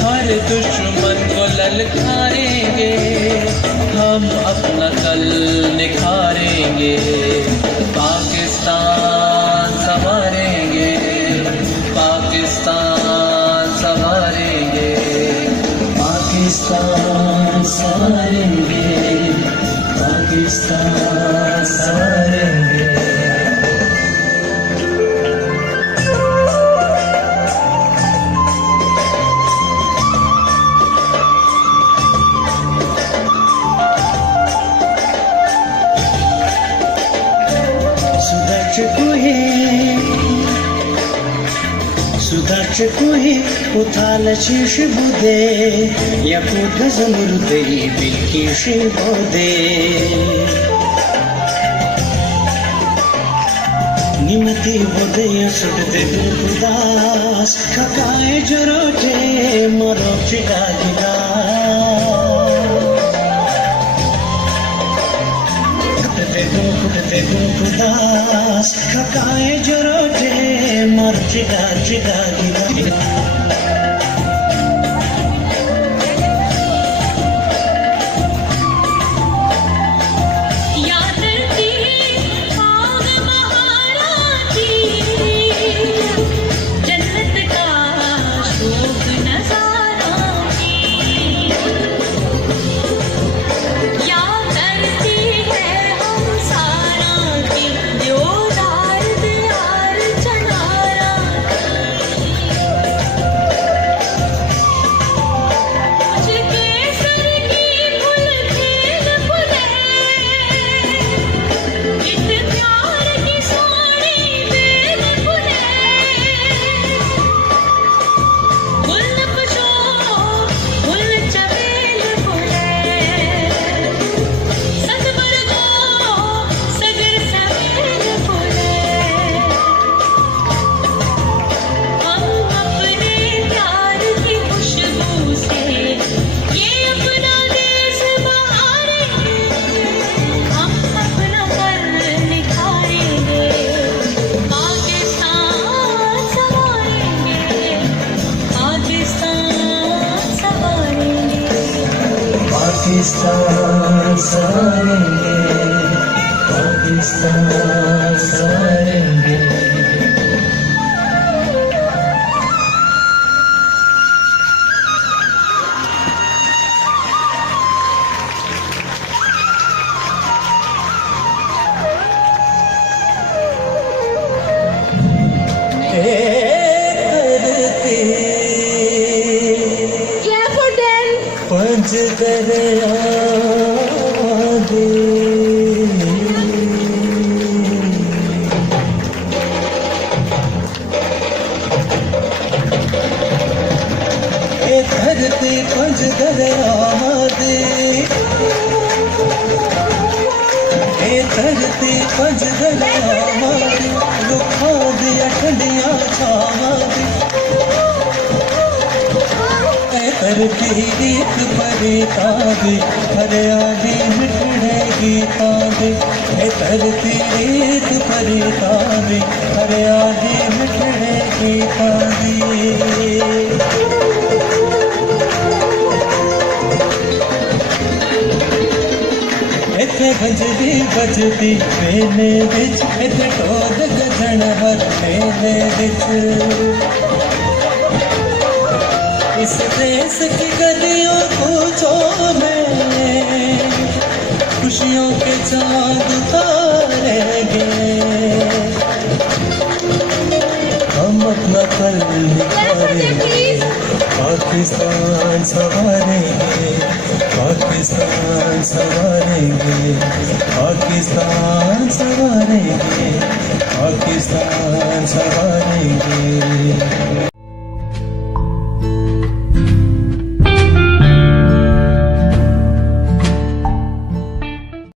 हर दुश्मन को ललकारेंगे, हम अपना कल निखारेंगे। पाकिस्तान संवारेंगे, पाकिस्तान संवारेंगे, पाकिस्तान संवारेंगे, पाकिस्तान संवारेंगे। सुधारचे कुही उथालची शिबुदे या कुठ समृद्धी बिलकी शिबुदे निमती बोधे सुटते दुर्दास खकाए जरोटे मरो चिका गिला कुटते दुर्दास खकाए जरोटे मर चिका चिका गिला पाकिस्तान संवारेंगे, पाकिस्तान संवारेंगे। पंज दरिया दे ए धरती पंज दरिया दे ए धरती पंज दरिया दे रुखा दिया ठंडिया छावा दे धरती रीत परिता दे हरियाली मिठड़ेगी तांदे धरती रीत परिता दे हरियाली मिठड़ेगी तांदे इथे गंजरी बजती मेले बिच इथे ढोल गजन हर मेले बिच इस देश की गलियों को में खुशियों के चाँद उतारेंगे, हम अपना कल निखारेंगे। पाकिस्तान संवारेंगे, पाकिस्तान संवारेंगे, पाकिस्तान संवारेंगे, पाकिस्तान संवारेंगे।